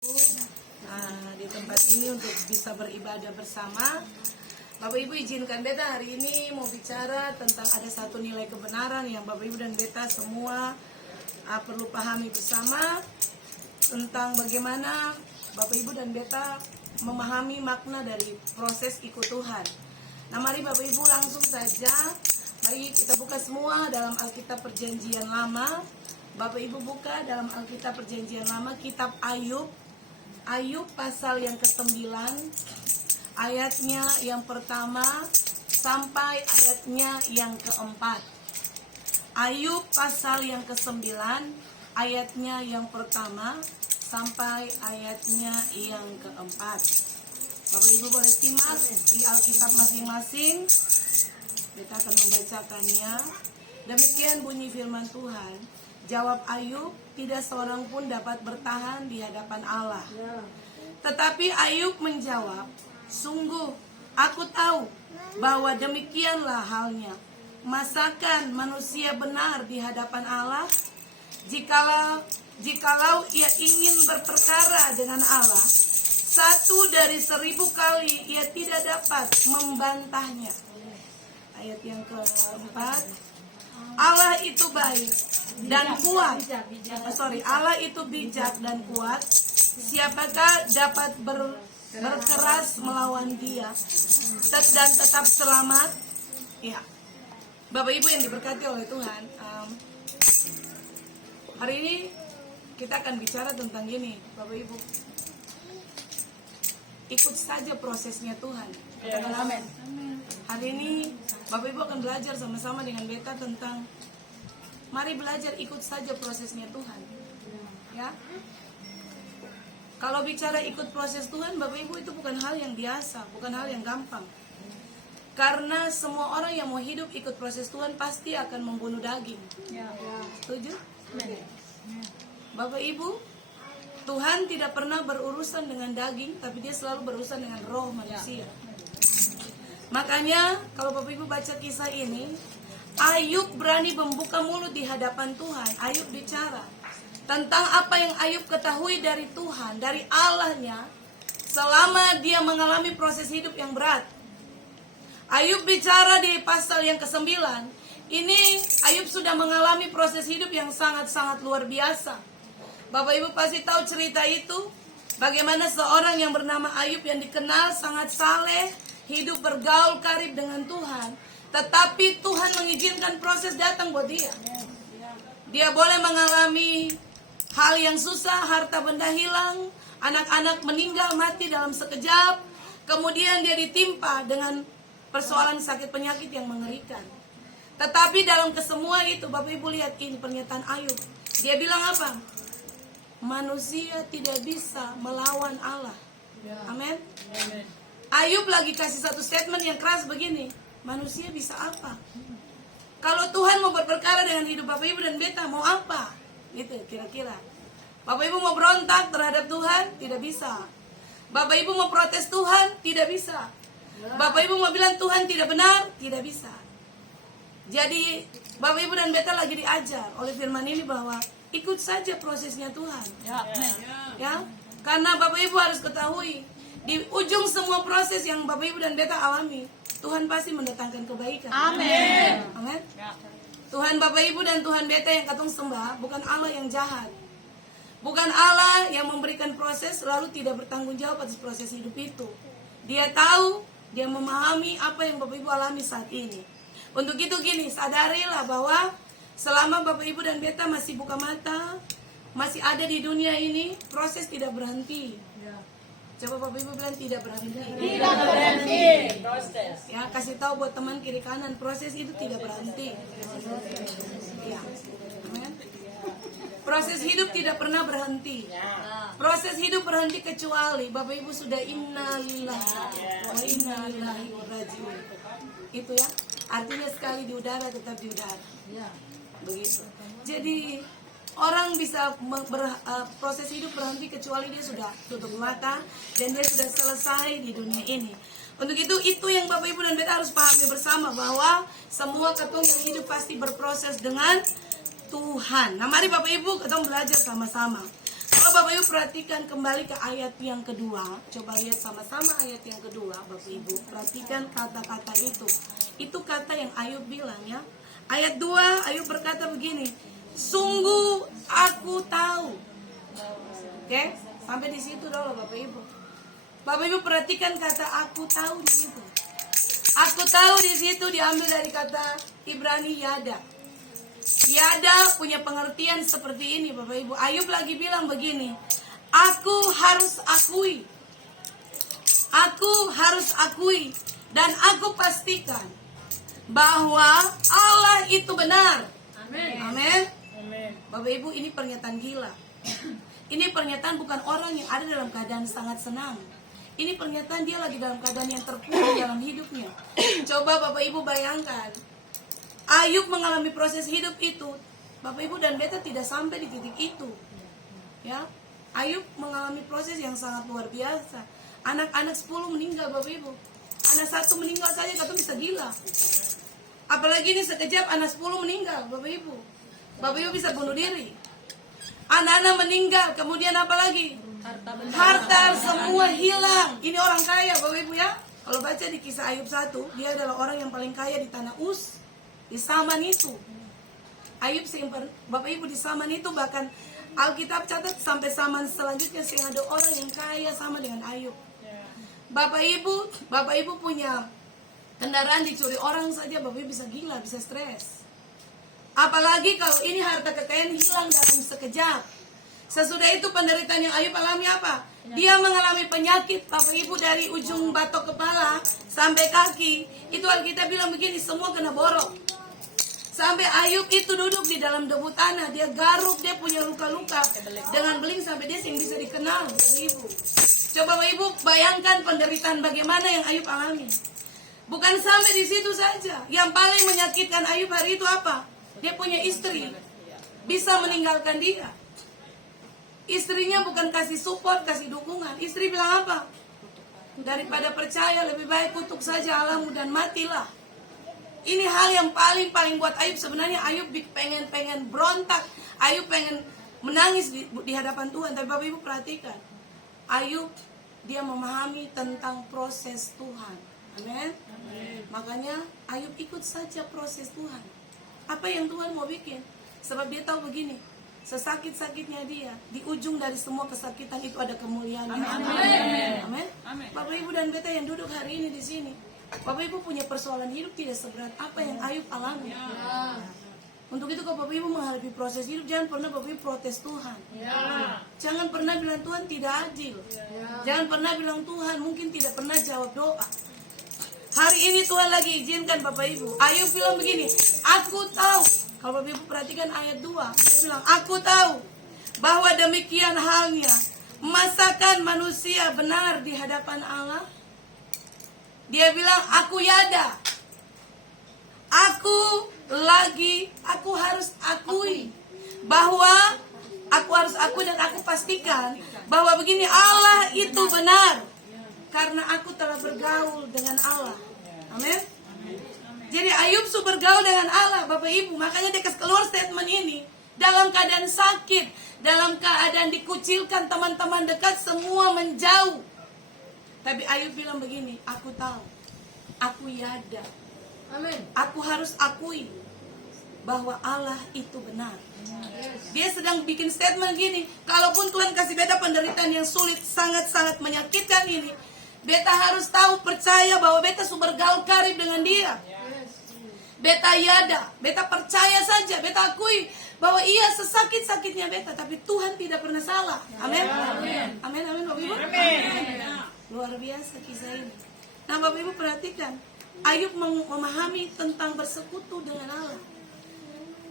Di tempat ini untuk bisa beribadah bersama. Bapak Ibu izinkan beta hari ini mau bicara tentang ada satu nilai kebenaran yang Bapak Ibu dan beta semua perlu pahami bersama, tentang bagaimana Bapak Ibu dan beta memahami makna dari proses ikut Tuhan. Nah, mari Bapak Ibu langsung saja, mari kita buka semua dalam Alkitab Perjanjian Lama. Bapak Ibu buka dalam Alkitab Perjanjian Lama, kitab Ayub. Ayub pasal yang ke-9, ayatnya yang pertama sampai ayatnya yang ke-4. Ayub pasal yang ke-9, ayatnya yang pertama sampai ayatnya yang ke-4. Bapak Ibu boleh simak di Alkitab masing-masing. Kita akan membacakannya. Demikian bunyi firman Tuhan. Jawab Ayub, tidak seorang pun dapat bertahan di hadapan Allah. Tetapi Ayub menjawab, sungguh aku tahu bahwa demikianlah halnya. Masakan manusia benar di hadapan Allah? Jikalau ia ingin berperkara dengan Allah, 1 dari 1000 kali ia tidak dapat membantahnya. Ayat yang keempat, Allah itu baik dan kuat. Allah itu bijak dan kuat. Siapakah dapat berkeras melawan dia dan tetap selamat? Ya, Bapak Ibu yang diberkati oleh Tuhan, hari ini kita akan bicara tentang gini, Bapak Ibu. Ikut saja prosesnya Tuhan. Amin. Hari ini Bapak Ibu akan belajar sama-sama dengan beta tentang mari belajar ikut saja prosesnya Tuhan. Ya. Kalau bicara ikut proses Tuhan, Bapak Ibu, itu bukan hal yang biasa, bukan hal yang gampang. Karena semua orang yang mau hidup ikut proses Tuhan pasti akan membunuh daging. Setuju? Bapak Ibu, Tuhan tidak pernah berurusan dengan daging, tapi dia selalu berurusan dengan roh manusia. Makanya kalau Bapak Ibu baca kisah ini, Ayub berani membuka mulut di hadapan Tuhan. Ayub bicara tentang apa yang Ayub ketahui dari Tuhan, dari Allahnya, selama dia mengalami proses hidup yang berat. Ayub bicara di pasal yang ke-9, ini Ayub sudah mengalami proses hidup yang sangat-sangat luar biasa. Bapak Ibu pasti tahu cerita itu, bagaimana seorang yang bernama Ayub yang dikenal sangat saleh, hidup bergaul karib dengan Tuhan, tetapi Tuhan mengizinkan proses datang buat dia. Dia boleh mengalami hal yang susah, harta benda hilang, anak-anak meninggal mati dalam sekejap, kemudian dia ditimpa dengan persoalan sakit penyakit yang mengerikan. Tetapi dalam kesemua itu, Bapak Ibu lihat ini pernyataan Ayub. Dia bilang apa? Manusia tidak bisa melawan Allah. Amin. Ayub lagi kasih satu statement yang keras begini, manusia bisa apa? Kalau Tuhan mau berperkara dengan hidup Bapak Ibu dan beta, mau apa? Gitu kira-kira. Bapak Ibu mau berontak terhadap Tuhan? Tidak bisa. Bapak Ibu mau protes Tuhan? Tidak bisa. Bapak Ibu mau bilang Tuhan tidak benar? Tidak bisa. Jadi Bapak Ibu dan beta lagi diajar oleh firman ini bahwa ikut saja prosesnya Tuhan. Ya, karena Bapak Ibu harus ketahui, di ujung semua proses yang Bapak Ibu dan beta alami, Tuhan pasti mendatangkan kebaikan. Amin. Amin. Tuhan Bapak Ibu dan Tuhan beta yang katong sembah bukan Allah yang jahat. Bukan Allah yang memberikan proses lalu tidak bertanggung jawab atas proses hidup itu. Dia tahu, dia memahami apa yang Bapak Ibu alami saat ini. Untuk itu gini, sadarilah bahwa selama Bapak Ibu dan beta masih buka mata, masih ada di dunia ini, proses tidak berhenti. Coba Bapak Ibu bilang tidak berhenti. Tidak berhenti. Proses. Ya, kasih tahu buat teman kiri kanan, proses itu tidak berhenti. Ya. Amen. Proses hidup tidak pernah berhenti. Proses hidup berhenti kecuali Bapak Ibu sudah innalillahi wa inna ilaihi raji'un. Itu ya. Artinya sekali di udara tetap di udara. Begitu. Jadi orang bisa proses hidup berhenti kecuali dia sudah tutup mata dan dia sudah selesai di dunia ini. Untuk itu yang Bapak Ibu dan beta harus pahami bersama bahwa semua ketong yang hidup pasti berproses dengan Tuhan. Nah, mari Bapak Ibu kita belajar sama-sama. Kalau Bapak Ibu perhatikan kembali ke ayat yang kedua. Coba lihat sama-sama ayat yang kedua, Bapak Ibu. Perhatikan kata-kata itu. Itu kata yang Ayub bilang ya. Ayat 2, Ayub berkata begini, sungguh aku tahu. Oke, sampai di situ dulu Bapak Ibu. Bapak Ibu perhatikan kata aku tahu di situ. Aku tahu di situ diambil dari kata Ibrani yada. Yada punya pengertian seperti ini Bapak Ibu. Ayub lagi bilang begini, aku harus akui. Aku harus akui dan aku pastikan bahwa Allah itu benar. Amin. Amin. Amin. Bapak Ibu, ini pernyataan gila. Ini pernyataan bukan orang yang ada dalam keadaan sangat senang. Ini pernyataan dia lagi dalam keadaan yang terpuruk dalam hidupnya. Coba Bapak Ibu bayangkan, Ayub mengalami proses hidup itu. Bapak Ibu dan beta tidak sampai di titik itu. Ya, Ayub mengalami proses yang sangat luar biasa. Anak-anak 10 meninggal Bapak Ibu. Anak 1 meninggal saja kata bisa gila. Apalagi ini sekejap anak 10 meninggal Bapak Ibu. Bapak Ibu bisa bunuh diri. Anak-anak meninggal, kemudian apa lagi? Harta semua hilang. Ini orang kaya Bapak Ibu ya. Kalau baca di kisah Ayub 1, dia adalah orang yang paling kaya di tanah Uz, di Saman itu. Ayub simpan, Bapak Ibu di Saman itu bahkan Alkitab catat sampai Saman selanjutnya sehingga ada orang yang kaya sama dengan Ayub. Bapak Ibu punya kendaraan dicuri orang saja Bapak Ibu bisa gila, bisa stres. Apalagi kalau ini harta kekayaan hilang dalam sekejap. Sesudah itu penderitaan yang Ayub alami apa? Dia mengalami penyakit Bapak Ibu dari ujung batok kepala sampai kaki. Itu Alkitab bilang begini, semua kena borok. Sampai Ayub itu duduk di dalam debu tanah, dia garuk, dia punya luka-luka dengan beling sampai dia yang bisa dikenal Bapak Ibu. Coba Bapak Ibu bayangkan penderitaan bagaimana yang Ayub alami. Bukan sampai di situ saja. Yang paling menyakitkan Ayub hari itu apa? Dia punya istri, bisa meninggalkan dia. Istrinya bukan kasih support, kasih dukungan. Istri bilang apa? Daripada percaya lebih baik kutuk saja Allahmu dan matilah. Ini hal yang paling buat Ayub. Sebenarnya Ayub pengen berontak. Ayub pengen menangis di hadapan Tuhan. Tapi Bapak Ibu perhatikan, Ayub dia memahami tentang proses Tuhan. Amin. Makanya Ayub ikut saja proses Tuhan. Apa yang Tuhan mau bikin? Sebab dia tahu begini, sesakit-sakitnya dia, di ujung dari semua kesakitan itu ada kemuliaan. Amin. Bapak Ibu dan beta yang duduk hari ini di sini, Bapak Ibu punya persoalan hidup tidak seberat apa yang Ayub alami. Untuk itu kalau Bapak Ibu menghadapi proses hidup, jangan pernah Bapak Ibu protes Tuhan. Jangan pernah bilang Tuhan tidak adil. Jangan pernah bilang Tuhan mungkin tidak pernah jawab doa. Hari ini Tuhan lagi izinkan Bapak Ibu. Ayub bilang begini, aku tahu. Kalau Bapak Ibu perhatikan ayat 2, dia bilang, aku tahu bahwa demikian halnya, masakan manusia benar di hadapan Allah? Dia bilang, aku yada. Aku harus akui bahwa aku harus akui dan aku pastikan bahwa begini, Allah itu benar. Karena aku telah bergaul dengan Allah. Amin. Jadi Ayub bergaul dengan Allah Bapak Ibu. Makanya dia keluar statement ini. Dalam keadaan sakit, dalam keadaan dikucilkan, teman-teman dekat semua menjauh. Tapi Ayub bilang begini, aku tahu, aku yada. Amin. Aku harus akui bahwa Allah itu benar. Dia sedang bikin statement gini, kalaupun Tuhan kasih beta penderitaan yang sulit, sangat-sangat menyakitkan ini, beta harus tahu, percaya bahwa beta bergaul karib dengan dia. Beta yada, beta percaya saja, beta akui bahwa ia sesakit-sakitnya beta, tapi Tuhan tidak pernah salah. Amin. Amin. Amin Bapak Ibu. Luar biasa kisah ini. Nah Bapak Ibu perhatikan, Ayub memahami tentang bersekutu dengan Allah.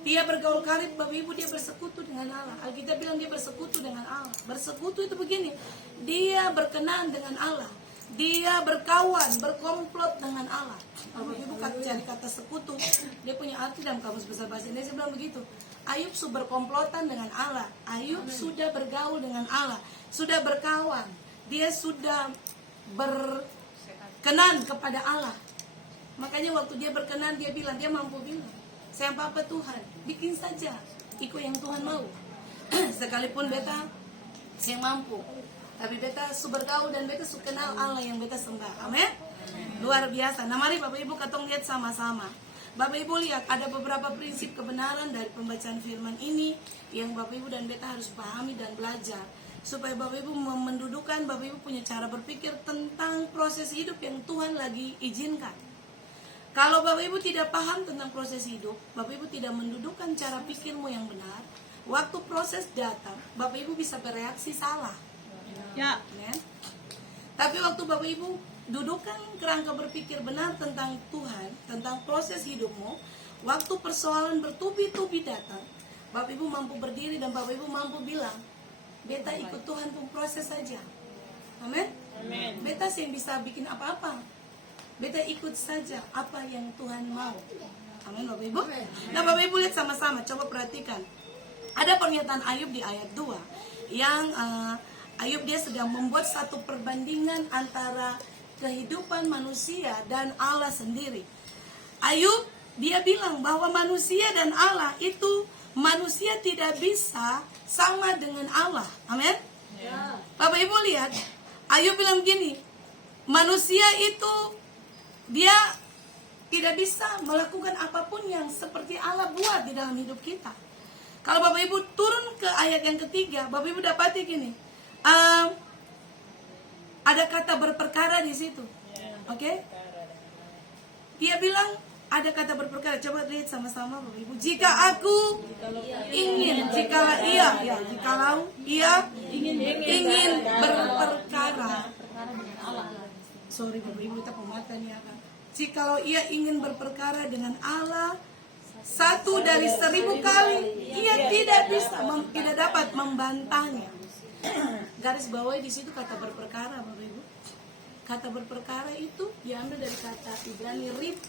Dia bergaul karib Bapak Ibu, dia bersekutu dengan Allah. Alkitab bilang dia bersekutu dengan Allah. Bersekutu itu begini, dia berkenan dengan Allah. Dia berkawan, berkomplot dengan Allah. Kalau Bapak Ibu cari kata sekutu, dia punya arti dalam kamus besar bahasa Indonesia bilang begitu. Ayub sudah berkomplotan dengan Allah. Ayub sudah bergaul dengan Allah, sudah berkawan. Dia sudah berkenan kepada Allah. Makanya waktu dia berkenan, dia bilang, dia mampu bilang, saya apa Tuhan, bikin saja, ikut yang Tuhan mau. Sekalipun beta Sing mampu. Tapi beta su bergaul dan beta su kenal Allah yang beta sembah. Amin. Luar biasa. Nah mari Bapak Ibu katong lihat sama-sama. Bapak Ibu lihat ada beberapa prinsip kebenaran dari pembacaan firman ini yang Bapak Ibu dan beta harus pahami dan belajar. Supaya Bapak Ibu mendudukkan Bapak Ibu punya cara berpikir tentang proses hidup yang Tuhan lagi izinkan. Kalau Bapak Ibu tidak paham tentang proses hidup, Bapak Ibu tidak mendudukkan cara pikirmu yang benar, waktu proses datang, Bapak Ibu bisa bereaksi salah. Ya. Tapi waktu Bapak Ibu dudukkan kerangka berpikir benar tentang Tuhan, tentang proses hidupmu, waktu persoalan bertubi-tubi datang, Bapak Ibu mampu berdiri dan Bapak Ibu mampu bilang, beta ikut Tuhan pun proses saja. Amin. Beta sih yang bisa bikin apa-apa. Beta ikut saja apa yang Tuhan mau. Amin Bapak Ibu. Nah Bapak Ibu lihat sama-sama, coba perhatikan. Ada pernyataan Ayub di ayat 2 yang Ayub dia sedang membuat satu perbandingan antara kehidupan manusia dan Allah sendiri. Ayub dia bilang bahwa manusia dan Allah itu manusia tidak bisa sama dengan Allah. Amin. Bapak Ibu lihat, Ayub bilang gini, manusia itu dia tidak bisa melakukan apapun yang seperti Allah buat di dalam hidup kita. Kalau Bapak Ibu turun ke ayat yang ketiga, Bapak Ibu dapati gini, ada kata berperkara di situ. Oke? Dia bilang ada kata berperkara. Coba lihat sama-sama Bapak Ibu. Jika aku ingin, jikalau ia ingin berperkara. Sorry Bapak Ibu, kita pematan ya kan. Jikalau ia ingin berperkara dengan Allah 1 dari 1000 kali, ia tidak bisa, tidak dapat membantahnya. Garis bawahi di situ kata berperkara Bapak Ibu. Kata berperkara itu diambil dari kata Ibrani rib,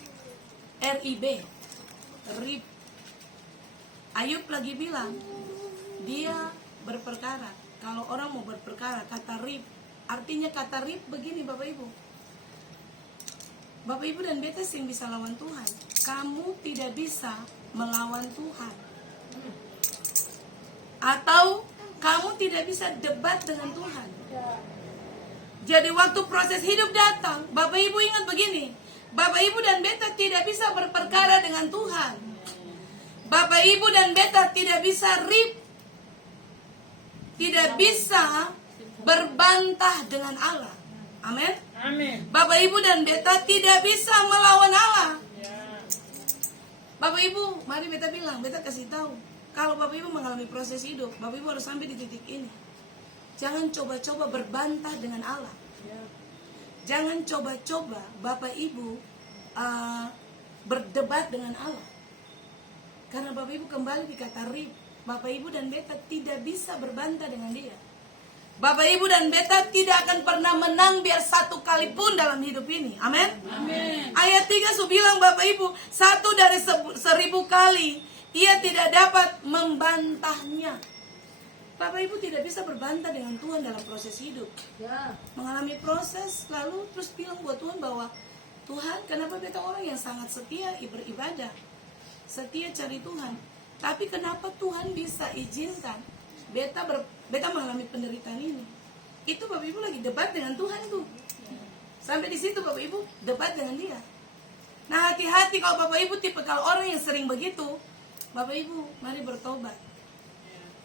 R-I-B, rib. Ayub lagi bilang dia berperkara. Kalau orang mau berperkara, kata rib, artinya kata rib begini Bapak Ibu. Bapak Ibu dan beta sing bisa lawan Tuhan. Kamu tidak bisa melawan Tuhan. Atau kamu tidak bisa debat dengan Tuhan. Jadi waktu proses hidup datang, Bapak Ibu ingat begini, Bapak Ibu dan beta tidak bisa berperkara dengan Tuhan. Bapak Ibu dan beta tidak bisa rib, tidak bisa berbantah dengan Allah. Amin. Bapak Ibu dan beta tidak bisa melawan Allah. Bapak Ibu, mari beta bilang, beta kasih tahu, kalau Bapak Ibu mengalami proses hidup, Bapak Ibu harus sampai di titik ini. Jangan coba-coba berbantah dengan Allah. Jangan coba-coba Bapak Ibu berdebat dengan Allah. Karena Bapak Ibu kembali di kata rib, Bapak Ibu dan beta tidak bisa berbantah dengan dia. Bapak Ibu dan beta tidak akan pernah menang biar 1 kali pun dalam hidup ini. Amin. Ayat 3 su bilang Bapak Ibu, 1 dari 1000 kali ia tidak dapat membantahnya. Bapak Ibu tidak bisa berbantah dengan Tuhan dalam proses hidup. Mengalami proses lalu terus bilang buat Tuhan bahwa Tuhan, kenapa beta orang yang sangat setia beribadah, setia cari Tuhan, tapi kenapa Tuhan bisa izinkan beta mengalami penderitaan ini? Itu Bapak Ibu lagi debat dengan Tuhan tuh. Sampai di situ Bapak Ibu debat dengan dia. Nah hati-hati kalau Bapak Ibu tipe kalau orang yang sering begitu, Bapak Ibu mari bertobat.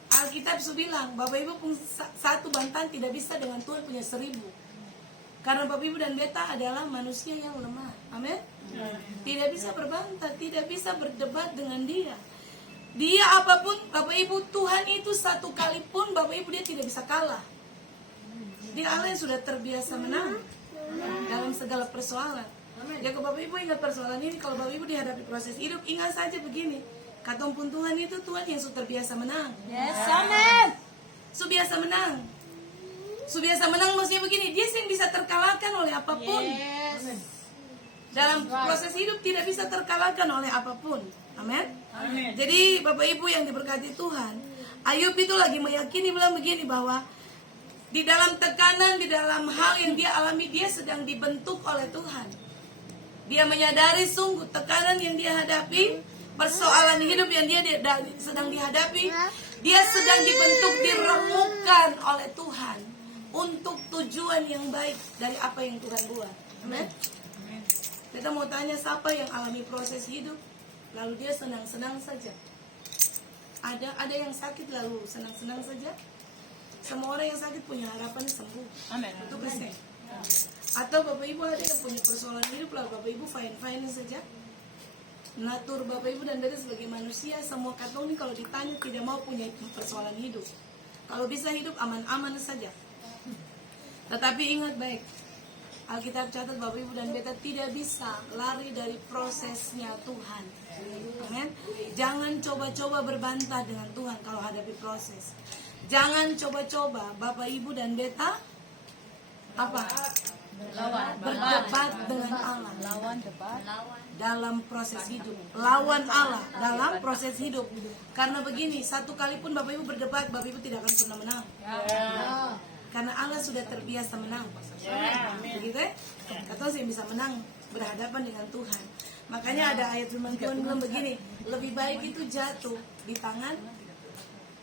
Alkitab bilang Bapak Ibu pun 1 bantahan tidak bisa dengan Tuhan punya 1000. Karena Bapak Ibu dan beta adalah manusia yang lemah. Amin. Tidak bisa berbantah, tidak bisa berdebat dengan dia. Dia apapun Bapak Ibu, Tuhan itu 1 kali pun Bapak Ibu dia tidak bisa kalah. Dia Allah yang sudah terbiasa menang dalam segala persoalan. Ya kalau Bapak Ibu ingat persoalan ini, kalau Bapak Ibu dihadapi proses hidup, ingat saja begini, katong Tuhan itu Tuhan yang sudah terbiasa menang. Yes, amen. Biasa menang. Biasa menang maksudnya begini, dia yang bisa terkalahkan oleh apapun. Yes. Dalam proses hidup tidak bisa terkalahkan oleh apapun. Amin. Jadi Bapak Ibu yang diberkati Tuhan, Ayub itu lagi meyakini bilang begini bahwa di dalam tekanan, di dalam hal yang dia alami, dia sedang dibentuk oleh Tuhan. Dia menyadari sungguh tekanan yang dia hadapi, persoalan hidup yang dia sedang dihadapi, Dia sedang dibentuk, diremukkan oleh Tuhan untuk tujuan yang baik dari apa yang Tuhan buat. Amin. Kita mau tanya, siapa yang alami proses hidup lalu dia senang-senang saja? Ada yang sakit lalu senang-senang saja? Semua orang yang sakit punya harapan sembuh. Amin. Itu pasti. Atau Bapak Ibu ada yang punya persoalan hidup lalu Bapak Ibu fine-fine saja? Natur Bapak Ibu dan beta sebagai manusia, semua katong ini kalau ditanya tidak mau punya persoalan hidup. Kalau bisa hidup aman-aman saja. Tetapi ingat baik, Alkitab catat Bapak Ibu dan beta tidak bisa lari dari prosesnya Tuhan. Amin. Jangan coba-coba berbantah dengan Tuhan kalau hadapi proses. Jangan coba-coba Bapak Ibu dan beta berdebat dengan Allah. Dalam proses hidup. Lawan Allah dalam proses hidup. Karena begini, satu kali pun Bapak Ibu berdebat, Bapak Ibu tidak akan pernah menang. Karena Allah sudah terbiasa menang. Begitu ya? Atau saya bisa menang berhadapan dengan Tuhan. Makanya ada ayat firman Tuhan bilang begini, lebih baik itu jatuh di tangan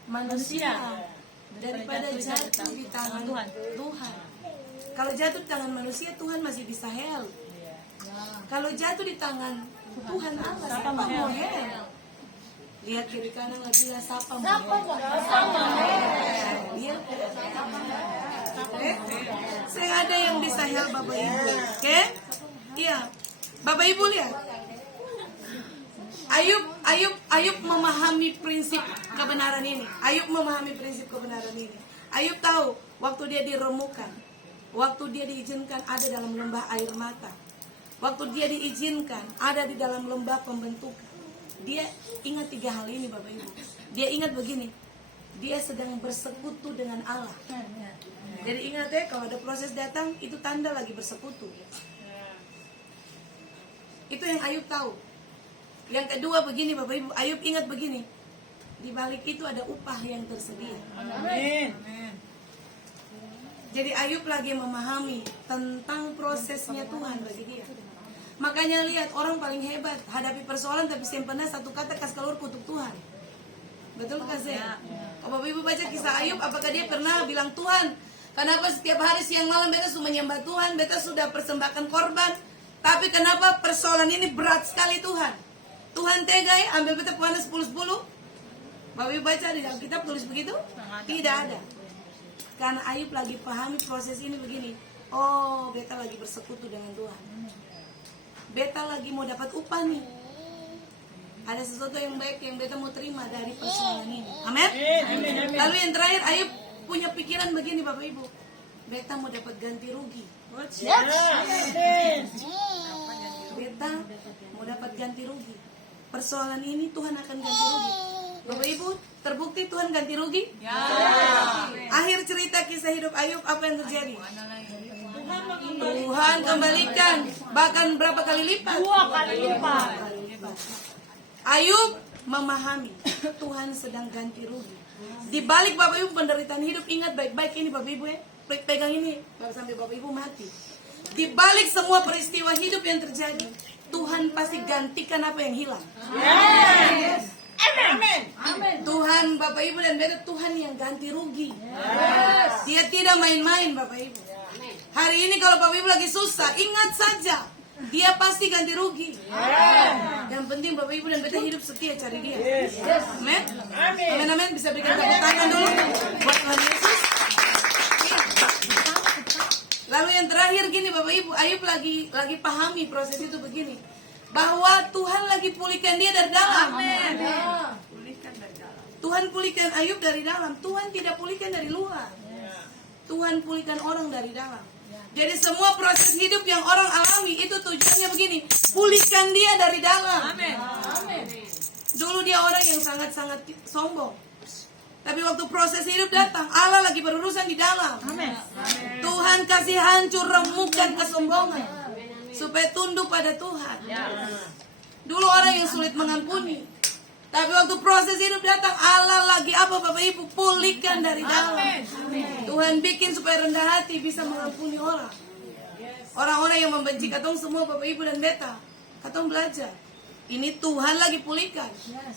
manusia daripada jatuh di tangan Tuhan. Kalau jatuh di tangan manusia, Tuhan masih bisa help. Kalau jatuh di tangan Tuhan Allah, siapa mau help? Lihat kiri kanan lagi lah, siapa mau help? Lihat. Saya ada yang bisa help Bapak Ibu. Oke? Iya. Bapak Ibu lihat. Ayub memahami prinsip kebenaran ini. Ayub memahami prinsip kebenaran ini. Ayub tahu waktu dia diremukkan, waktu dia diizinkan ada dalam lembah air mata, waktu dia diizinkan ada di dalam lembah pembentukan, dia ingat 3 hal ini Bapak Ibu. Dia ingat begini, dia sedang bersekutu dengan Allah. Jadi ingat ya, kalau ada proses datang, itu tanda lagi bersekutu. Itu yang Ayub tahu. Yang kedua begini Bapak Ibu, Ayub ingat begini, di balik itu ada upah yang tersedia. Amin. Jadi Ayub lagi memahami tentang prosesnya Tuhan bagi dia. Makanya lihat, orang paling hebat hadapi persoalan tapi simpannya satu kata, kas keluar kutuk Tuhan. Betul kan saya? Kalau Bapak Ibu baca kisah Ayub, apakah dia pernah bilang, Tuhan, kenapa setiap hari siang malam beta sudah menyembah Tuhan, beta sudah persembahkan korban, tapi kenapa persoalan ini berat sekali Tuhan? Tuhan tega ya, ambil beta puana 10-10. Bapak Ibu baca di Alkitab tulis begitu? Tidak ada. Karena Ayub lagi pahami proses ini begini. Oh, beta lagi bersekutu dengan Tuhan. Beta lagi mau dapat upah nih. Ada sesuatu yang baik yang beta mau terima dari persoalan ini. Amin. Lalu yang terakhir, Ayub punya pikiran begini Bapak Ibu. Beta mau dapat ganti rugi. Beta mau dapat ganti rugi. Persoalan ini Tuhan akan ganti rugi. Bapak Ibu, terbukti Tuhan ganti rugi? Ya. Akhir cerita kisah hidup Ayub, apa yang terjadi? Tuhan kembalikan, bahkan berapa kali lipat? 2 kali lipat. Ayub memahami Tuhan sedang ganti rugi. Di balik Bapak Ibu penderitaan hidup, ingat baik-baik ini Bapak Ibu ya. Pegang ini sampai Bapak Ibu mati. Di balik semua peristiwa hidup yang terjadi, Tuhan pasti gantikan apa yang hilang. Yes. Amin. Tuhan Bapak Ibu dan beta, Tuhan yang ganti rugi. Yes. Dia tidak main-main Bapak Ibu. Hari ini kalau Bapak Ibu lagi susah, ingat saja dia pasti ganti rugi. Yang penting Bapak Ibu dan beta hidup setia cari dia. Amin. Amin. Bisa berikan tepuk tangan dulu buat Tuhan Yesus. Lalu yang terakhir gini Bapak Ibu, Ayub lagi pahami proses itu begini, bahwa Tuhan lagi pulihkan dia dari dalam. Amin. Tuhan pulihkan Ayub dari dalam. Tuhan tidak pulihkan dari luar. Tuhan pulihkan orang dari dalam. Jadi semua proses hidup yang orang alami itu tujuannya begini, pulihkan dia dari dalam. Amin. Dulu dia orang yang sangat-sangat sombong. Tapi waktu proses hidup datang, Allah lagi berurusan di dalam. Amin. Tuhan kasih hancur remukkan kesombongan supaya tunduk pada Tuhan. Dulu orang yang sulit mengampuni, tapi waktu proses hidup datang, Allah lagi apa Bapak Ibu? Pulihkan dari dalam. Tuhan bikin supaya rendah hati bisa mengampuni orang. Orang-orang yang membenci katong semua Bapak Ibu dan beta, katong belajar. Ini Tuhan lagi pulihkan.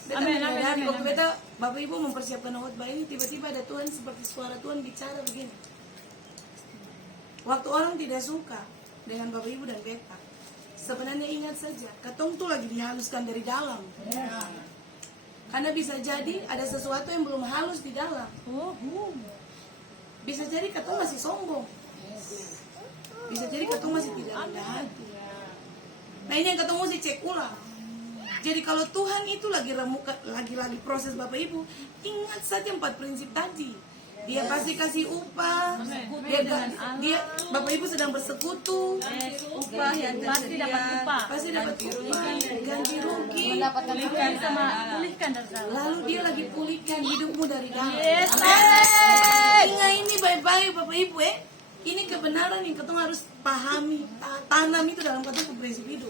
Beta Amin, menyadari amin, waktu amin. beta Bapak Ibu mempersiapkan khotbah ini, tiba-tiba ada Tuhan seperti suara Tuhan bicara begini. Waktu orang tidak suka dengan Bapak Ibu dan beta, sebenarnya ingat saja, katong tuh lagi dihaluskan dari dalam. Karena bisa jadi ada sesuatu yang belum halus di dalam. Bisa jadi katong masih sombong. Bisa jadi katong masih tidak rendah hati. Nah ini yang katong mesti cek ulang. Jadi kalau Tuhan itu lagi proses Bapak Ibu, ingat saja 4 prinsip tadi. Dia pasti kasih upah. Dia Bapak Ibu sedang bersekutu. Upah yang pasti dapat upah. Pasti dapat upah, ganti rugi. Pulihkan sama pulihkan dari dalam. Lalu dia lagi pulihkan hidupmu dari dalam. Yes, Ingat ini baik-baik Bapak Ibu Ini kebenaran yang ketemu harus pahami, tanam itu dalam satu prinsip hidup.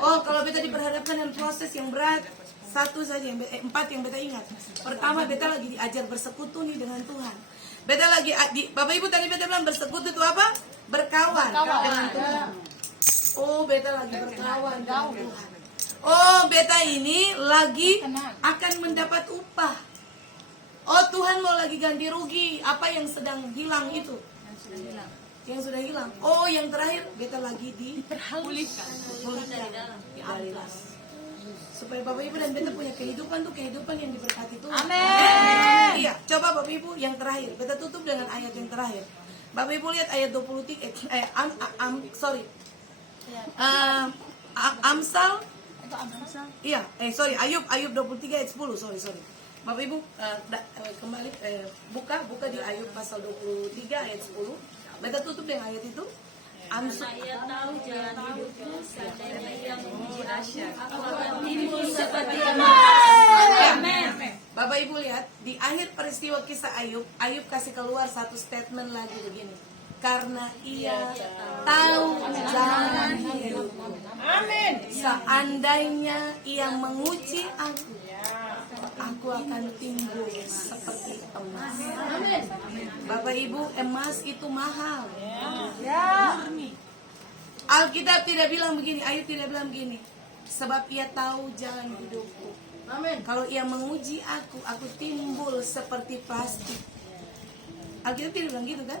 Oh, kalau beta diperhadapkan dengan proses yang berat, satu saja, 4 yang beta ingat. Pertama, beta lagi diajar bersekutu nih dengan Tuhan. Beta lagi, Bapak Ibu tadi beta bilang bersekutu itu apa? Berkawan dengan Tuhan. Oh, beta lagi berkawan dengan Tuhan. Oh, beta ini lagi akan mendapat upah. Oh, Tuhan mau lagi ganti rugi apa yang sedang hilang itu. Yang sudah hilang. Oh, yang terakhir beta lagi Pulihkan. dari dalam. Supaya Bapak Ibu dan beta punya kehidupan tuh kehidupan yang diberkati Tuhan. Amin. Iya, coba Bapak Ibu yang terakhir. Beta tutup dengan ayat yang terakhir. Bapak Ibu lihat ayat 23 Amsal. Iya, Ayub 23 ayat 10. Sorry. Bapak Ibu kembali buka di Ayub pasal 23 ayat 10. Beta tutup dengan ayat itu. Saya tahu jalan hidupku, seandainya ia memuji aku akan timbul seperti Amin. Bapak Ibu lihat di akhir peristiwa kisah Ayub kasih keluar satu statement lagi begini. Karena ia tahu jalan hidupku. Amin. Seandainya ia menguji aku akan timbul seperti emas. Bapak Ibu, emas itu mahal. Murni. Alkitab tidak bilang begini, Ayub tidak bilang begini. Sebab ia tahu jalan hidupku. Kalau ia menguji aku timbul seperti plastik. Alkitab tidak bilang gitu kan?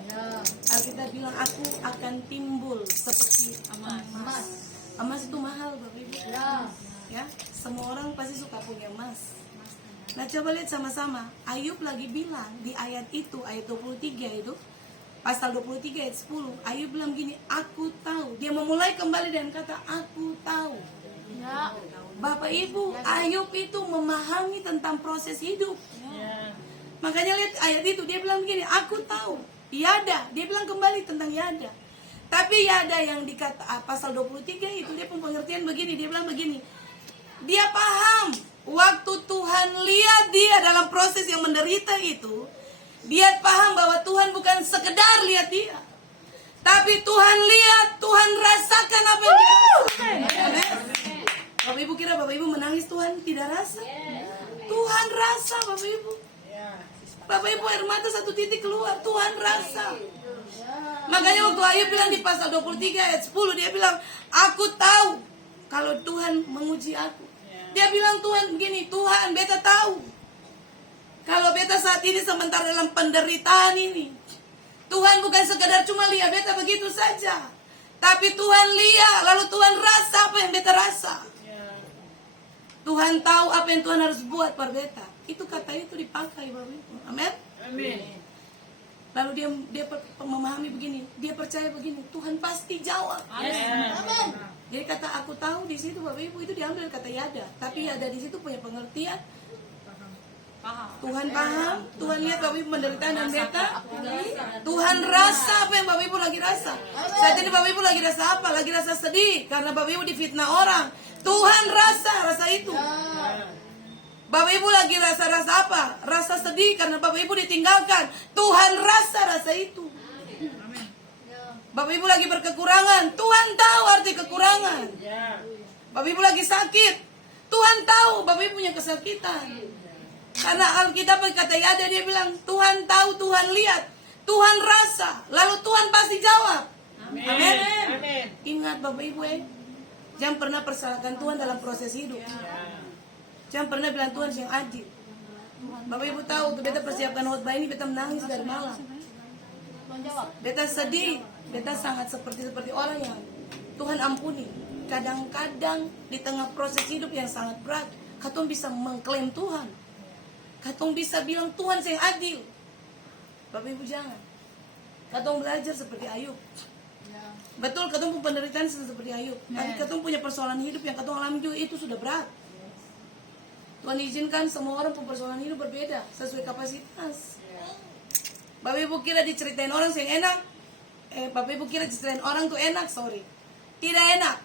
Alkitab bilang aku akan timbul seperti emas. Emas itu mahal Bapak Ibu. Ya, semua orang pasti suka punya emas. Nah coba lihat sama-sama. Ayub lagi bilang di ayat itu, ayat 23 itu, pasal 23 ayat 10. Ayub bilang gini, aku tahu. Dia memulai kembali dengan kata aku tahu. Bapak Ibu, Ayub itu memahami tentang proses hidup. Makanya lihat ayat itu, dia bilang gini, aku tahu. Yada, dia bilang kembali tentang Yada. Tapi Yada yang dikata pasal 23 itu, dia pengertian begini, dia bilang begini. Dia paham. Waktu Tuhan lihat dia dalam proses yang menderita itu, dia paham bahwa Tuhan bukan sekedar lihat dia, tapi Tuhan lihat, Tuhan rasakan apa yang dia rasakan. Bapak Ibu kira Bapak Ibu menangis Tuhan tidak rasa? Tuhan rasa Bapak Ibu. Bapak Ibu air mata satu titik keluar, Tuhan rasa. Makanya waktu Ayub bilang di pasal 23 ayat 10, dia bilang, aku tahu kalau Tuhan menguji aku. Dia bilang Tuhan begini, Tuhan beta tahu kalau beta saat ini sementara dalam penderitaan ini, Tuhan bukan sekedar cuma lihat beta begitu saja, tapi Tuhan lihat, lalu Tuhan rasa apa yang beta rasa. Tuhan tahu apa yang Tuhan harus buat per beta. Itu kata itu dipakai Bapak Ibu. Amin. Lalu dia memahami begini, dia percaya begini, Tuhan pasti jawab. Amin. Jadi kata aku tahu di situ Bapak Ibu itu diambil kata Yada, tapi Yada di situ punya pengertian. Tuhan paham, Tuhan lihat Bapak Ibu penderitaan dan beta. Tuhan rasa apa yang Bapak Ibu lagi rasa. Saat ini Bapak Ibu lagi rasa apa? Lagi rasa sedih karena Bapak Ibu difitnah orang. Tuhan rasa itu. Bapak Ibu lagi rasa apa? Rasa sedih karena Bapak Ibu ditinggalkan. Tuhan rasa itu. Bapak Ibu lagi berkekurangan, Tuhan tahu arti kekurangan. Bapak Ibu lagi sakit, Tuhan tahu Bapak Ibu punya kesakitan. Karena Alkitab berkata Yada, dia bilang Tuhan tahu, Tuhan lihat, Tuhan rasa, lalu Tuhan pasti jawab. Amin. Ingat Bapak Ibu Jangan pernah persalahkan Tuhan dalam proses hidup. Jangan pernah bilang Tuhan yang adil. Bapak Ibu tahu, tuh beta persiapkan khotbah ini, beta menangis dari malam. Beta sedih, beta sangat seperti orang yang Tuhan ampuni. Kadang-kadang di tengah proses hidup yang sangat berat, katong bisa mengklaim Tuhan. Katong bisa bilang Tuhan yang adil. Bapak Ibu jangan. Katong belajar seperti Ayub. Betul, katong pun penderitaan seperti Ayub. Tapi katong punya persoalan hidup yang katong alami juga, itu sudah berat. Tuhan izinkan semua orang pun persoalan hidup berbeda sesuai kapasitas. Bapak Ibu kira diceritain orang yang enak, Bapak Ibu kira diceritain orang tuh enak, sorry, tidak enak.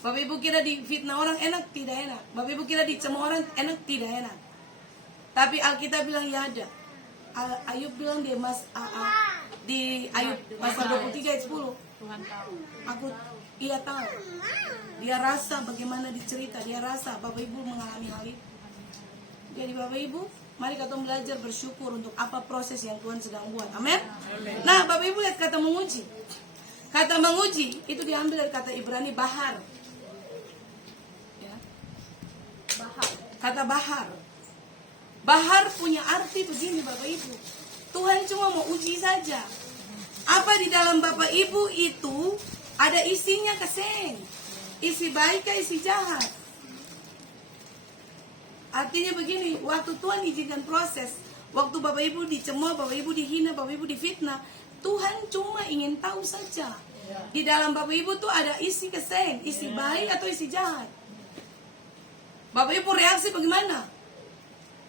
Bapak Ibu kira difitnah orang enak, tidak enak. Bapak Ibu kira dicemooh orang enak, tidak enak. Tapi Alkitab bilang ya ada. Ayub bilang di Ayub pasal 23 ayat 10. Tuhan tahu. Ia tahu. Dia rasa bagaimana dicerita, dia rasa Bapak Ibu mengalami hal itu. Jadi Bapak Ibu, mari kita belajar bersyukur untuk apa proses yang Tuhan sedang buat. Amin. Nah, Bapak Ibu lihat kata menguji. Kata menguji itu diambil dari kata Ibrani bahar. Ya. Bahar. Kata bahar. Bahar punya arti begini Bapak Ibu. Tuhan cuma mau uji saja. Apa di dalam Bapak Ibu itu ada isinya keseng. Isi baik kah isi jahat. Artinya begini, waktu Tuhan izinkan proses, waktu Bapak Ibu dicemooh, Bapak Ibu dihina, Bapak Ibu difitnah, Tuhan cuma ingin tahu saja. Di dalam Bapak Ibu tuh ada isi keseng, isi baik atau isi jahat. Bapak Ibu reaksi bagaimana?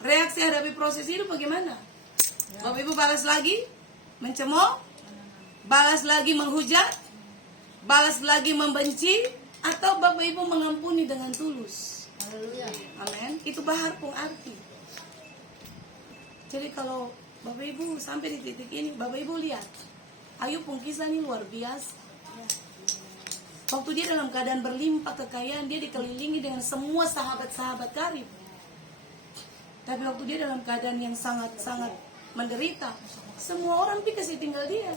Reaksi hadapi proses hidup bagaimana? Bapak Ibu balas lagi mencemooh, balas lagi menghujat, balas lagi membenci, atau Bapak Ibu mengampuni dengan tulus. Amin. Itu bahar pun arti. Jadi kalau Bapak Ibu sampai di titik ini, Bapak Ibu lihat, Ayub pun kisah ini luar biasa. Waktu dia dalam keadaan berlimpah kekayaan, dia dikelilingi dengan semua sahabat-sahabat karib. Tapi waktu dia dalam keadaan yang sangat-sangat menderita, semua orang kasih tinggal dia.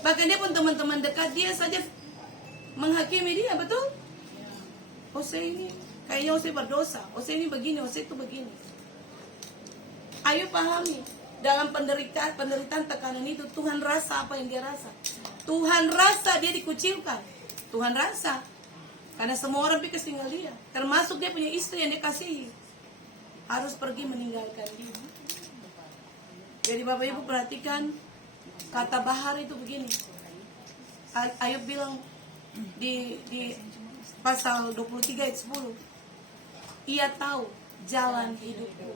Bahkan dia pun teman-teman dekat dia saja menghakimi dia, betul? Hosea ini kayaknya Hosea berdosa, Hosea ini begini, Hosea itu begini. Ayub pahami dalam penderitaan tekanan itu Tuhan rasa apa yang dia rasa. Tuhan rasa dia dikucilkan. Tuhan rasa karena semua orang pikir tinggal dia, termasuk dia punya istri yang dia kasihi, harus pergi meninggalkan dia. Jadi Bapak Ibu perhatikan kata bahar itu begini. Ayub bilang di pasal 23 ayat 10, ia tahu jalan hidupku.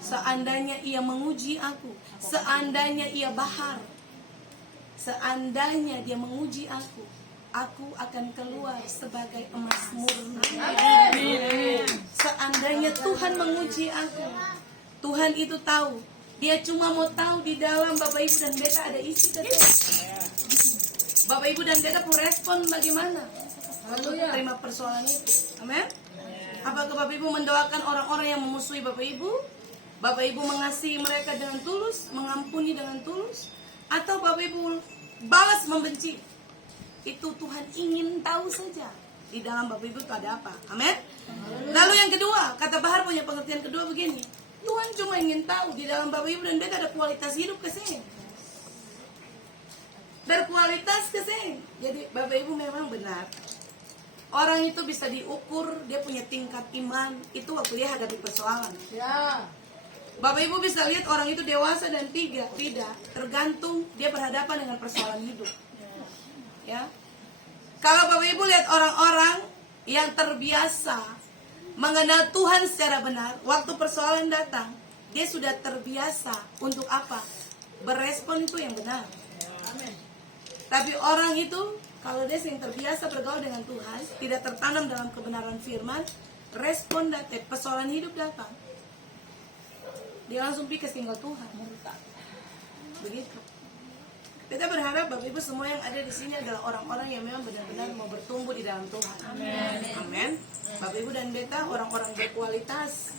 Seandainya ia menguji aku, seandainya ia bahar, seandainya dia menguji aku akan keluar sebagai emas murni. Seandainya Tuhan menguji aku, Tuhan itu tahu. Dia cuma mau tahu di dalam Bapak Ibu dan Beta ada isi kesehatan. Bapak Ibu dan Beta pun respon bagaimana untuk terima persoalan itu. Amin. Apakah Bapak Ibu mendoakan orang-orang yang memusuhi Bapak Ibu? Bapak Ibu mengasihi mereka dengan tulus, mengampuni dengan tulus, atau Bapak Ibu balas membenci? Itu Tuhan ingin tahu saja di dalam Bapak Ibu itu ada apa. Amin. Lalu yang kedua, kata bahar punya pengertian kedua begini. Tuhan cuma ingin tahu di dalam Bapak Ibu dan Beta ada kualitas hidup keseng. Berkualitas keseng. Jadi Bapak Ibu memang benar. Orang itu bisa diukur, dia punya tingkat iman itu waktu dia hadapi persoalan. Ya. Bapak Ibu bisa lihat orang itu dewasa dan tidak, tergantung dia berhadapan dengan persoalan hidup. Ya. Kalau Bapak Ibu lihat orang-orang yang terbiasa mengenal Tuhan secara benar, waktu persoalan datang, dia sudah terbiasa untuk apa? Berespon itu yang benar. Amin. Tapi orang itu kalau dia yang terbiasa bergaul dengan Tuhan, tidak tertanam dalam kebenaran firman, respon datang, persoalan hidup datang, dia langsung pikir tinggal Tuhan, murtad. Begitu. Kita berharap Bapak Ibu semua yang ada di sini adalah orang-orang yang memang benar-benar mau bertumbuh di dalam Tuhan. Amin. Amin. Bapak Ibu dan Beta orang-orang berkualitas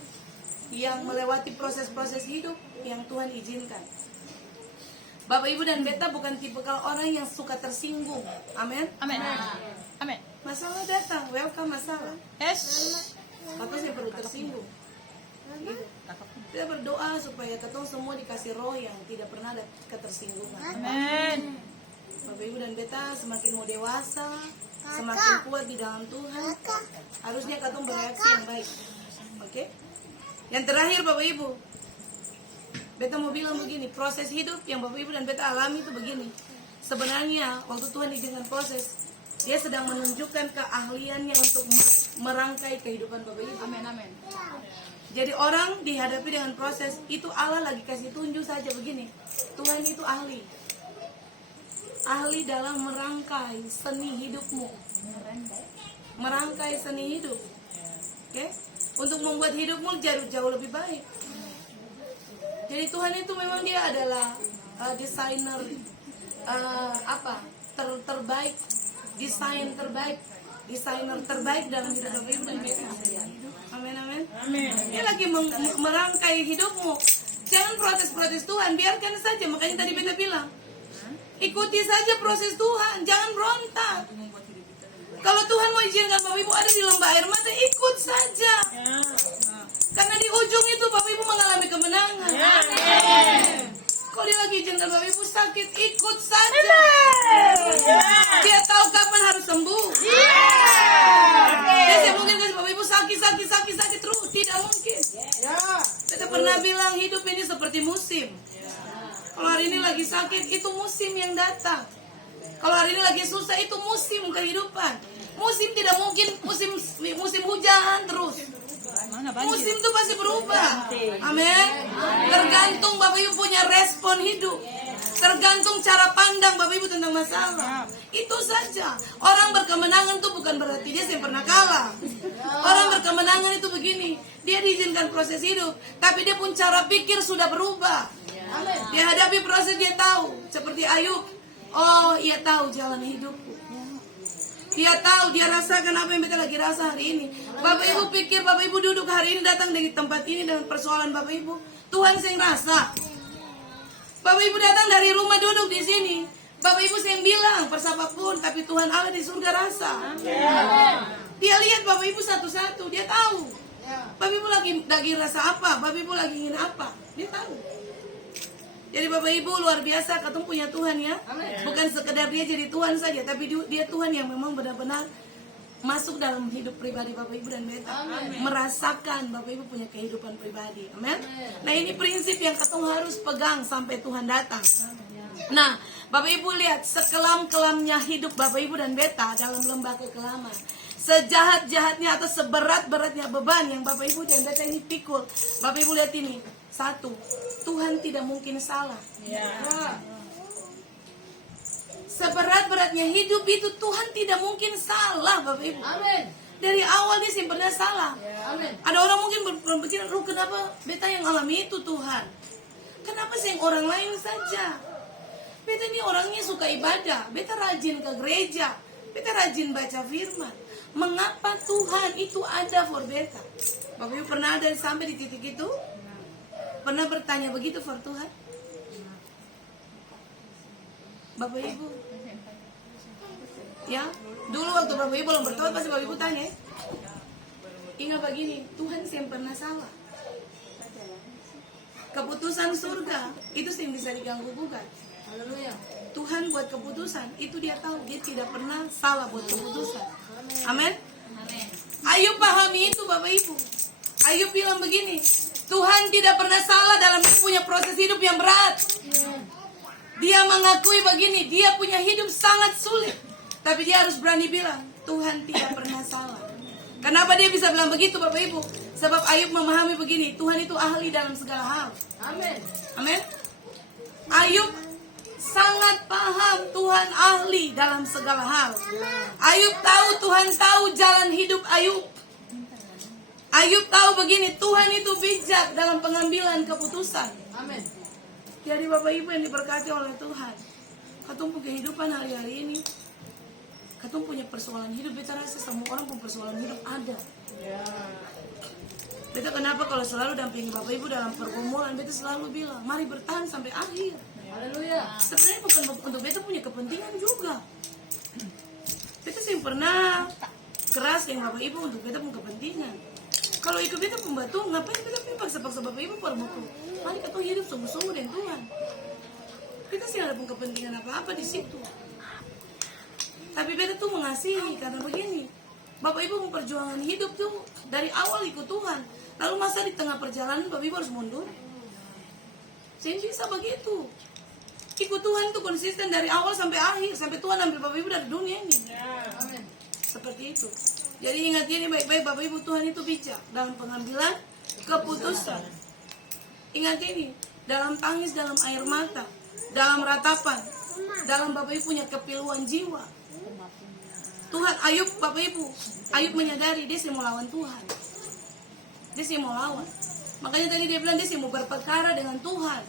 yang melewati proses-proses hidup yang Tuhan izinkan. Bapak Ibu dan beta bukan tipikal orang yang suka tersinggung. Amin. Amin. Amin. Masalah datang, welcome masalah. Yes. Tapi saya perlu tersinggung. Gitu. Kita berdoa supaya ketong semua dikasih roh yang tidak pernah ada ketersinggungan. Amin. Bapak Ibu dan beta semakin mau dewasa, semakin kuat di dalam Tuhan, harusnya ketong bereaksi yang baik. Oke? Yang terakhir Bapak Ibu, beta mau bilang begini, proses hidup yang Bapak Ibu dan beta alami itu begini. Sebenarnya waktu Tuhan izinkan proses, Dia sedang menunjukkan keahliannya untuk merangkai kehidupan Bapak Ibu. Amin. Amin. Jadi orang dihadapi dengan proses, itu Allah lagi kasih tunjuk saja begini. Tuhan itu ahli. Ahli dalam merangkai seni hidupmu. Merangkai seni hidup. Oke? Untuk membuat hidupmu jauh lebih baik. Jadi Tuhan itu memang dia adalah desainer terbaik, desainer terbaik dalam hidup Bapak Ibu dan beta. Amin, amin. Dia lagi merangkai hidupmu. Jangan protes-protes Tuhan, biarkan saja. Makanya tadi beta bilang, ikuti saja proses Tuhan, jangan berontak. Kalau Tuhan mau izinkan Bapak Ibu ada di lembah air mata, ikut saja. Karena di ujung itu Bapak Ibu mengalami kemenangan. Kalau dia lagi izinkan Bapak Ibu sakit, ikut saja. Dia tahu kapan harus sembuh. Dia tidak mungkin kasih Bapak Ibu sakit terus, tidak mungkin. Kita pernah bilang hidup ini seperti musim. Kalau hari ini lagi sakit, itu musim yang datang. Kalau hari ini lagi susah, itu musim kehidupan. Musim tidak mungkin musim hujan terus. Musim itu pasti berubah. Amin. Tergantung Bapak Ibu punya respon hidup. Tergantung cara pandang Bapak Ibu tentang masalah. Itu saja. Orang berkemenangan itu bukan berarti dia yang pernah kalah. Orang berkemenangan itu begini. Dia diizinkan proses hidup, tapi dia pun cara pikir sudah berubah. Dia hadapi proses, dia tahu. Seperti Ayub. Oh, ia tahu jalan hidupku. Dia tahu, dia rasakan apa yang beta lagi rasa hari ini. Bapak Ibu pikir Bapak Ibu duduk hari ini datang dari tempat ini dengan persoalan Bapak Ibu. Tuhan yang rasa. Bapak Ibu datang dari rumah duduk di sini. Bapak Ibu yang bilang persapapun, tapi Tuhan Allah di surga rasa. Dia lihat Bapak Ibu satu-satu, dia tahu. Bapak Ibu lagi rasa apa, Bapak Ibu lagi ingin apa, dia tahu. Jadi Bapak Ibu luar biasa, ketemu punya Tuhan ya. Bukan sekedar dia jadi Tuhan saja, tapi dia Tuhan yang memang benar-benar masuk dalam hidup pribadi Bapak Ibu dan beta. Merasakan Bapak Ibu punya kehidupan pribadi. Amin. Nah ini prinsip yang ketemu harus pegang sampai Tuhan datang. Nah Bapak Ibu lihat, sekelam-kelamnya hidup Bapak Ibu dan beta dalam lembah kekelaman. Sejahat-jahatnya atau seberat-beratnya beban yang Bapak Ibu dan beta ini pikul. Bapak Ibu lihat ini. Satu, Tuhan tidak mungkin salah. Seberat-beratnya hidup itu Tuhan tidak mungkin salah, Bapak Ibu. Amin. Dari awal dia sih pernah salah. Amin. Ada orang mungkin berpikir, kenapa beta yang alami itu Tuhan? Kenapa sih yang orang lain saja? Beta ini orangnya suka ibadah, beta rajin ke gereja, beta rajin baca firman. Mengapa Tuhan itu ada for beta? Bapak Ibu pernah ada sampai di titik itu? Pernah bertanya begitu for Tuhan? Bapak Ibu? Ya, dulu waktu Bapak Ibu belum bertobat pasti Bapak Ibu tanya. Ingat begini, Tuhan yang pernah salah. Keputusan surga itu yang bisa diganggu gugat. Haleluya. Tuhan buat keputusan, itu dia tahu, dia tidak pernah salah buat keputusan. Amin. Ayub pahami itu Bapak Ibu. Ayub bilang begini, Tuhan tidak pernah salah dalam dia punya proses hidup yang berat. Dia mengakui begini, dia punya hidup sangat sulit. Tapi dia harus berani bilang, Tuhan tidak pernah salah. Kenapa dia bisa bilang begitu Bapak Ibu? Sebab Ayub memahami begini, Tuhan itu ahli dalam segala hal. Amin. Amin. Ayub sangat paham Tuhan ahli dalam segala hal. Ayub tahu, Tuhan tahu jalan hidup Ayub. Ayub tahu begini, Tuhan itu bijak dalam pengambilan keputusan. Amin. Jadi Bapak Ibu yang diberkati oleh Tuhan, ketemu kehidupan hari-hari ini, ketemu punya persoalan hidup. Beta rasa semua orang punya persoalan hidup ada. Beta kenapa kalau selalu dampingi Bapak Ibu dalam pergumulan, beta selalu bilang, mari bertahan sampai akhir. Sebenarnya bukan untuk beta punya kepentingan juga. Beta sih pernah keras yang bapak ibu untuk beta punya kepentingan. Kalau ikut beta pembantu, ngapain beta paksa-paksa bapak ibu per buku? Mari kita hidup sungguh-sungguh dengan Tuhan. Kita sih ada pun kepentingan apa-apa di situ. Tapi beta tuh mengasihi karena begini. Bapak ibu memperjuangkan hidup tuh dari awal ikut Tuhan. Lalu masa di tengah perjalanan bapak ibu harus mundur? Saya bisa begitu. Ikut Tuhan itu konsisten dari awal sampai akhir, sampai Tuhan ambil bapak ibu dari dunia ini. Seperti itu. Jadi ingat ini baik-baik bapak ibu, Tuhan itu bijak dalam pengambilan keputusan. Ingat ini, dalam tangis, dalam air mata, dalam ratapan, dalam bapak ibu punya kepiluan jiwa. Tuhan, Ayub, bapak ibu, Ayub menyadari dia sih mau lawan Tuhan. Dia sih mau lawan. Makanya tadi dia bilang dia sih mau berperkara dengan Tuhan.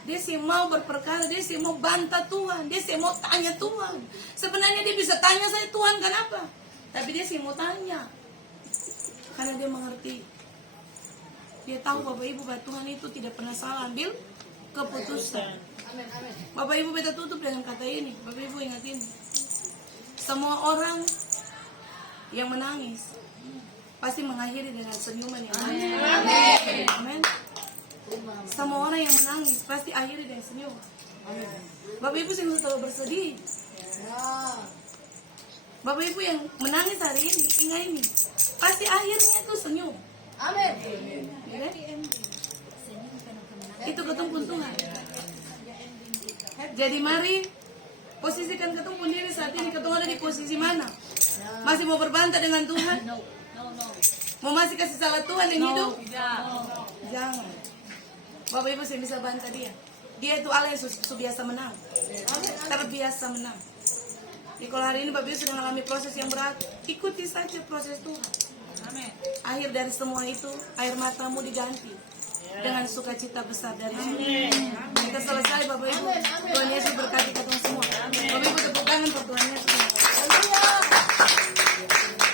Dia sih mau berperkara, dia sih mau bantah Tuhan, dia sih mau tanya Tuhan. Sebenarnya dia bisa tanya saya Tuhan kenapa, tapi dia sih mau tanya karena dia mengerti. Dia tahu bapak ibu bahwa Tuhan itu tidak pernah salah ambil keputusan. Bapak ibu beta tutup dengan kata ini. Bapak ibu ingat ini, semua orang yang menangis pasti mengakhiri dengan senyuman yang manis. Amin. Semua orang yang menangis pasti akhiri dengan senyum. Bapak ibu sih selalu bersedih. Bapak ibu yang menangis hari ini, ingat ini, pasti akhirnya tuh senyum. Amin. Itu ketemu Tuhan. Jadi mari posisikan ketemu diri saat ini. Ketemu ada di posisi mana? Masih mau berbantah dengan Tuhan? Mau masih kasih salah Tuhan yang hidup? Jangan. Bapak ibu saya bisa bantah dia. Dia itu Allah yang biasa menang. Terbiasa menang. Jadi kalau hari ini Bapak ibu sedang mengalami proses yang berat, ikuti saja proses Tuhan. Akhir dari semua itu, air matamu diganti dengan sukacita besar dari Tuhan. Kita selesai Bapak ibu. Tuhan Yesus berkati kita semua. Bapak ibu tepuk tangan untuk Tuhan Yesus.